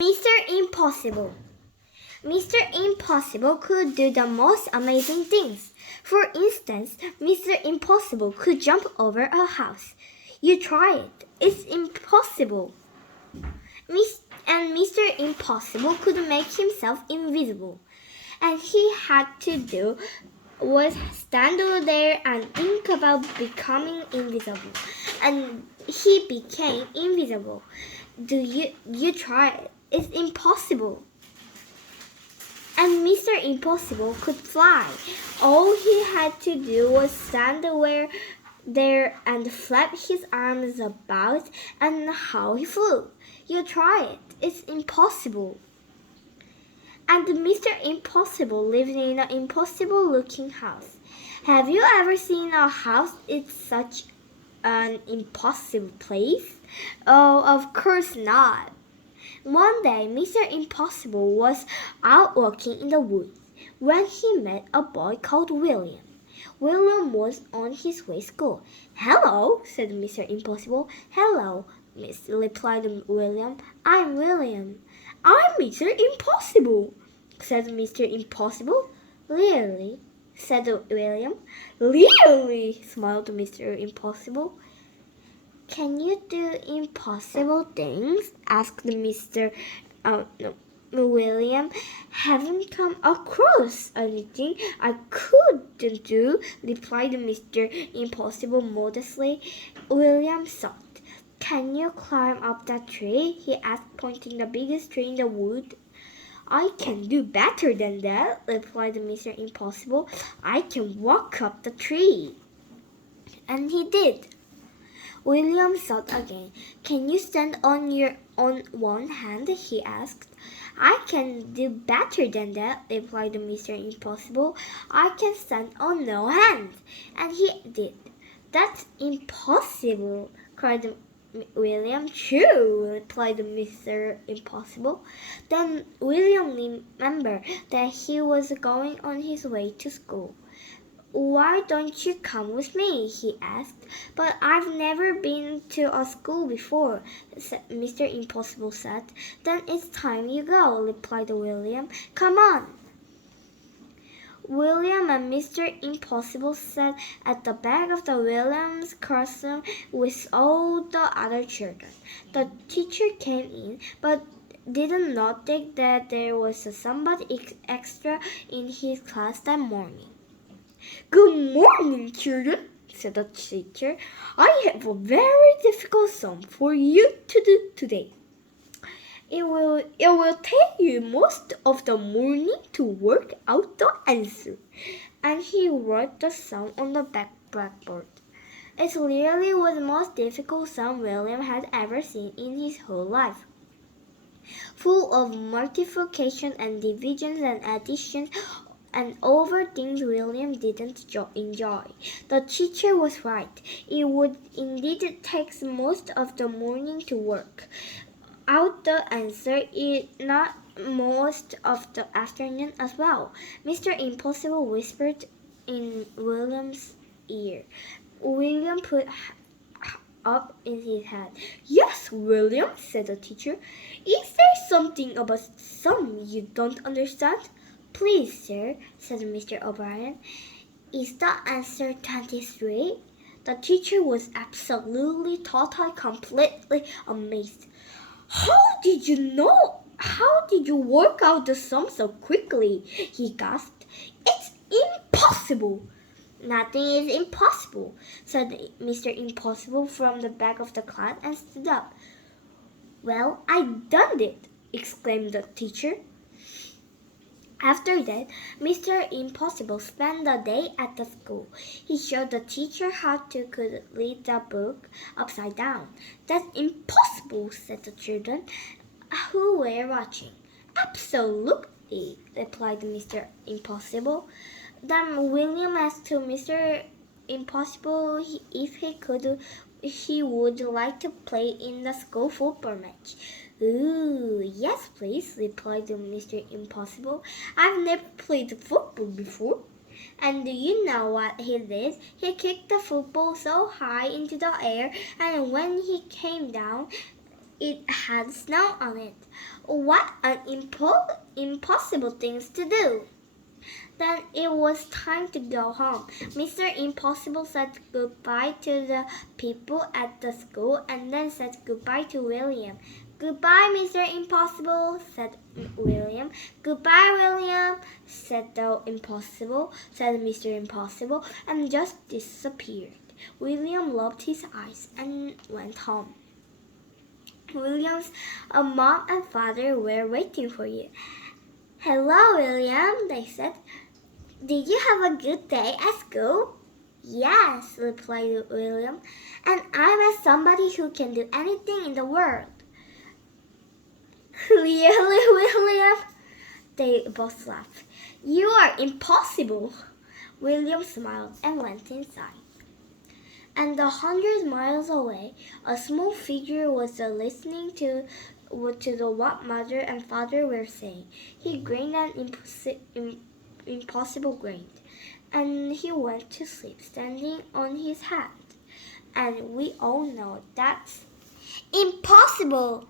Mr. Impossible. Mr. Impossible could do the most amazing things. For instance, Mr. Impossible could jump over a house. You try it. It's impossible. And Mr. Impossible could make himself invisible. And he had to do was stand there and think about becoming invisible. And he became invisible. You try it? It's impossible. And Mr. Impossible could fly. All he had to do was stand there and flap his arms about, and how he flew. You try it. It's impossible. And Mr. Impossible lived in an impossible-looking house. Have you ever seen a house? It's such an impossible place. Oh, of course not. One day, Mr. Impossible was out walking in the woods when he met a boy called William. William was on his way to school. "Hello," said Mr. Impossible. "Hello," replied William. "I'm William." "I'm Mr. Impossible," said Mr. Impossible. "Really?" said William. "Really?" smiled Mr. Impossible. "Can you do impossible things?" asked William. "Haven't come across anything I couldn't do," replied Mr. Impossible modestly. William thought. "Can you climb up that tree?" he asked, pointing the biggest tree in the wood. "I can do better than that," replied Mr. Impossible. "I can walk up the tree." And he did. William thought again. "Can you stand on one hand?" he asked. "I can do better than that," replied Mr. Impossible. "I can stand on no hand." And he did. "That's impossible," cried William. "True," replied Mr. Impossible. Then William remembered that he was going on his way to school. "Why don't you come with me?" he asked. "But I've never been to a school before," Mr. Impossible said. "Then it's time you go," replied William. "Come on." William and Mr. Impossible sat at the back of the Williams classroom with all the other children. The teacher came in, but did not think that there was somebody extra in his class that morning. "Good morning, children," said the teacher. "I have a very difficult sum for you to do today. It will take you most of the morning to work out the answer." And he wrote the sum on the blackboard. It really was the most difficult sum William had ever seen in his whole life. Full of multiplication and divisions and additions, and over things William didn't enjoy. The teacher was right. It would indeed take most of the morning to work out the answer, not most of the afternoon as well. Mr. Impossible whispered in William's ear. William put up in his head. "Yes, William," said the teacher. "Is there something about some you don't understand?" "Please, sir," said Mr. O'Brien. "Is the answer 23? The teacher was absolutely, totally, completely amazed. "How did you know? How did you work out the sum so quickly?" he gasped. "It's impossible." "Nothing is impossible," said Mr. Impossible from the back of the class and stood up. "Well, I done it!" exclaimed the teacher. After that, Mr. Impossible spent the day at the school. He showed the teacher how to could read the book upside down. "That's impossible," said the children, who were watching. "Absolutely," replied Mr. Impossible. Then William asked Mr. Impossible if he would like to play in the school football match. "Ooh, yes, please," replied Mr. Impossible. "I've never played football before." And do you know what he did? He kicked the football so high into the air, and when he came down, it had snow on it. What an impossible things to do! Then it was time to go home. Mr. Impossible said goodbye to the people at the school and then said goodbye to William. Goodbye, Mr. Impossible, said William. Goodbye, William, said Mr. Impossible, and just disappeared. William rubbed his eyes and went home. William's mom and father were waiting for you. Hello, William, they said. Did you have a good day at school? Yes, replied William, and I met somebody who can do anything in the world. Really, William? They both laughed. You are impossible. William smiled and went inside. And 100 miles away, a small figure was listening to what mother and father were saying. He grinned and Impossible grinned, and he went to sleep standing on his hand. And we all know that's impossible.